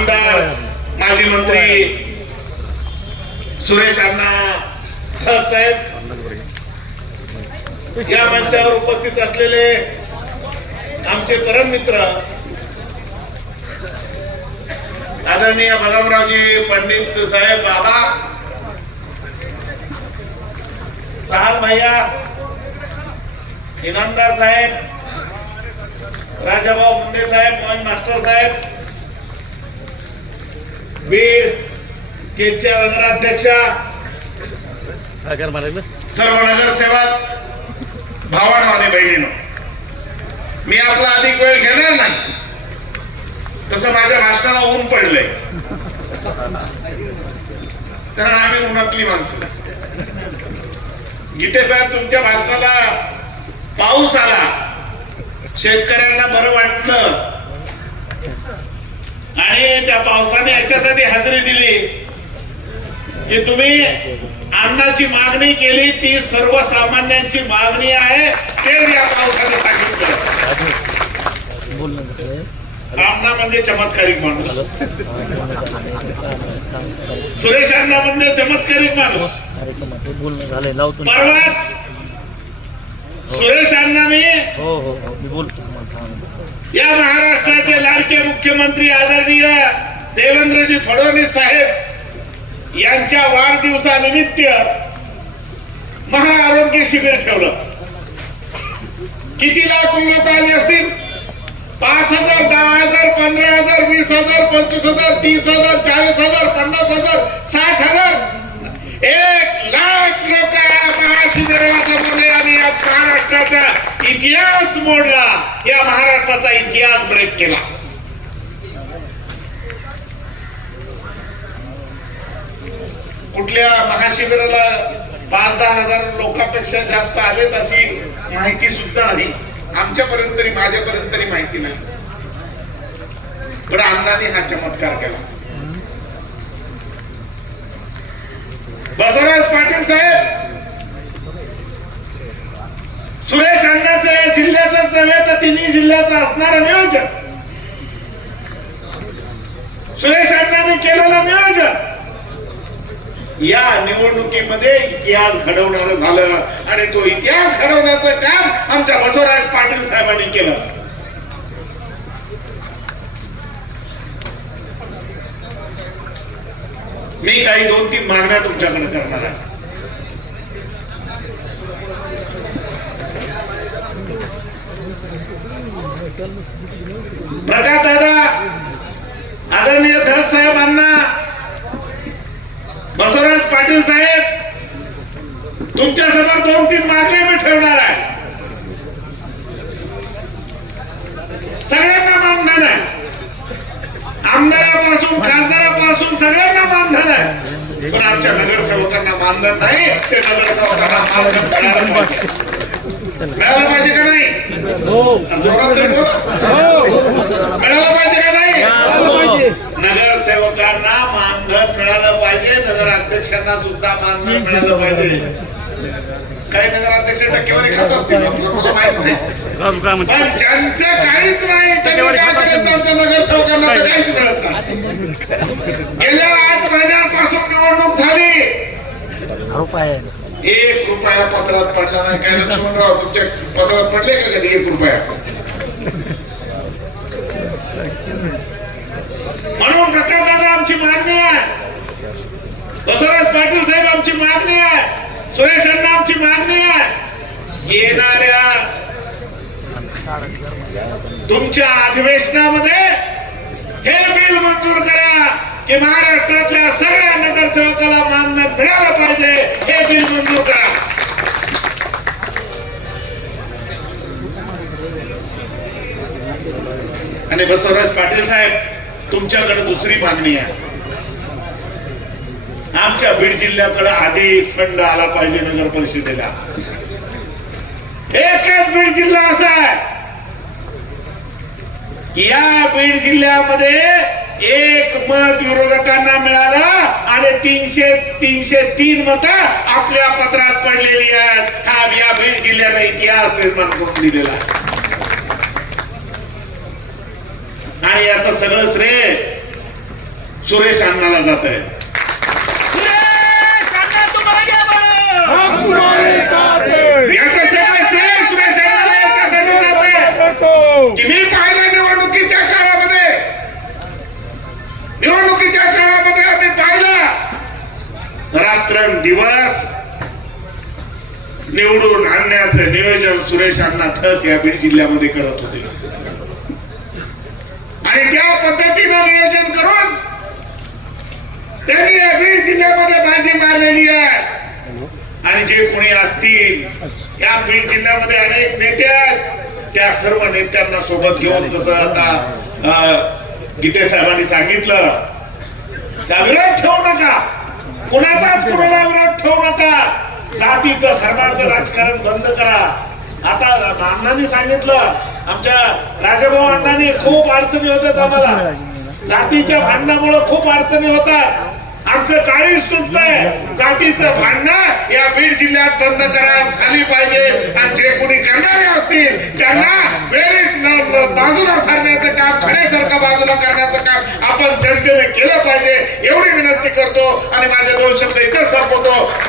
आमदार माजी मंत्री सुरेश अण्णा साहेब, या मंचावर उपस्थित असलेले आमचे परम मित्र आदरणीय बदामरावजी पंडित साहेब बाबा, सहाल भैया, इनामदार साहेब, राजाभाऊ मुंडे साहेब, मोहन मास्टर साहेब, बीड केच्या नगराध्यक्षा, सर्व नगरसेवक भावांनो आणि बहिणींनो, मी आपला अधिक वेळ घेणार नाही. तसं माझ्या भाषणाला ऊन पडलंय, कारण आम्ही उन्हातली माणसं. गीते साहेब, तुमच्या भाषणाला पाऊस आला, शेतकऱ्यांना बरं वाटलं आणि त्या पावसाने याच्यासाठी हजेरी दिली की तुम्ही अन्नाची मागणी केली, ती सर्वसामान्यांची मागणी आहे, ते या पावसाने सांगितलं. अण्णा म्हणजे चमत्कारिक माणूस, सुरेश अण्णा म्हणजे चमत्कारिक माणूस. परवाच सुरेश अण्णांनी या महाराष्ट्राचे लाडके मुख्यमंत्री आदरणीय देवेंद्रजी फडणवीस साहेब यांच्या वाढदिवसानिमित्त महाआरोग्य शिबिर ठेवलं. किती लाख लोक आले असतील? 5,000, 10,000, 15,000, 20,000, 25,000, 30,000, 40,000, 50,000, 60,000, 1,00,000 लोक महाशिबिराला जमले आणि या महाराष्ट्राचा इतिहास मोडला, या महाराष्ट्राचा इतिहास ब्रेक केला. कुठल्या महाशिबिराला 5-10 हजार लोकांपेक्षा जास्त आलेत अशी माहिती सुद्धा नाही आमच्यापर्यंत तरी, माझ्यापर्यंत तरी माहिती नाही. पण अण्णांनी हा चमत्कार केला. बसवराज पाटील साहेब, सुरेश अण्णाचं या जिल्ह्याचंच नव्हे तर तिन्ही जिल्ह्याचं असणारं नियोजन, सुरेश अण्णांनी केलेलं नियोजन या निवडणुकीमध्ये इतिहास घडवणारं झालं आणि तो इतिहास घडवण्याचं काम आमच्या बसवराज पाटील साहेबांनी केलं. मी काही 2-3 मागण्या तुमच्याकडे करणार आहे. प्रकाश दादा, आदरणीय धस साहेबांना, बसवराज पाटील साहेब, तुमच्या समोर 2-3 मागण्या मी ठेवणार आहे. सगळ्यांना मानधन आहे, आमदारापासून खासदारापासून सगळ्यांना मानधन आहे. पण आमच्या नगरसेवकांना मानधन नाही. ते नगरसेवकांना मानधन मिळालं पाहिजे का नाही? मिळालं पाहिजे का नाही? नगरसेवकांना मानधन मिळालं पाहिजे, नगराध्यक्षांना सुद्धा मानधन मिळालं पाहिजे. काही नगराध्यक्ष टक्केवारी खात असतील, मला माहित नाही, पण ज्यांचं काहीच नाही त्यांनी काय करायचं? आमच्या नगरसेवकांना तर काहीच मिळत नाही. गेल्या 8 महिन्यांपासून निवडणूक झाली, 1 रुपया पत्रात पडला नाही. काय लक्ष्मणराव, तुमच्या पत्रात पडले का कधी 1 रुपया? म्हणून प्रकाश दादा आमची मागणी आहे, बसवराज पाटील साहेब आमची मागणी आहे, सुरेश अण्णा आमची मागणी आहे, येणाऱ्या तुमच्या अधिवेशनामध्ये हे बिल मंजूर करा की महाराष्ट्रातल्या सगळ्या नगरसेवकाला मानधन मिळालं पाहिजे. हे बिल मंजूर करा. आणि बसवराज पाटील साहेब, तुमच्याकडे दुसरी मागणी आहे. आमच्या बीड जिल्ह्याकडे अधिक फंड आला पाहिजे नगर परिषदेला. एकच बीड जिल्हा असा आहे की या बीड जिल्ह्यामध्ये 1 मत विरोधकांना मिळालं आणि 303 मत आपल्या पत्रात पडलेली आहेत. हा या बीड जिल्ह्याने इतिहास निर्माण करून दिलेला आहे. आणि याचं सगळं श्रेय सुरेश अण्णाला जात आहे. याचं सगळं श्रेय सुरेश अण्णाला याच्यासाठी जात आहे की मी पाहिलं निवडणुकीच्या काळामध्ये आम्ही पाहिलं रात्रंदिवस निवडून आणण्याचं नियोजन सुरेश अण्णा धस या बीड जिल्ह्यामध्ये करत होते आणि त्या पद्धतीनं नियोजन करून त्यांनी या बीड जिल्ह्यामध्ये बाजी मारलेली आहे. आणि जे कोणी असतील या बीड जिल्ह्यामध्ये अनेक नेते आहेत, त्या सर्व नेत्यांना सोबत घेऊन तसं आता गीते साहेबांनी सांगितलं त्या विरोध ठेवू नका, कुणाचाच कुणाला विरोध ठेवू नका, जातीचं धर्माचं राजकारण बंद करा. आता अण्णांनी सांगितलं, आमच्या राजाभाऊ अण्णांनी खूप अडचणी होत्या आम्हाला, जातीच्या भांडणामुळे खूप अडचणी होतात, आमचं काळीच तुटतंय, जातीचं भांडणं या बीड जिल्ह्यात बंद करा झाली पाहिजे. आणि जे कोणी करणारे असतील त्यांना वेळीच बाजूला सारण्याचं काम, खड्यासारखं बाजूला करण्याचं काम आपण जनतेने केलं पाहिजे एवढी विनंती करतो आणि माझे 2 शब्द इथेच संपवतो.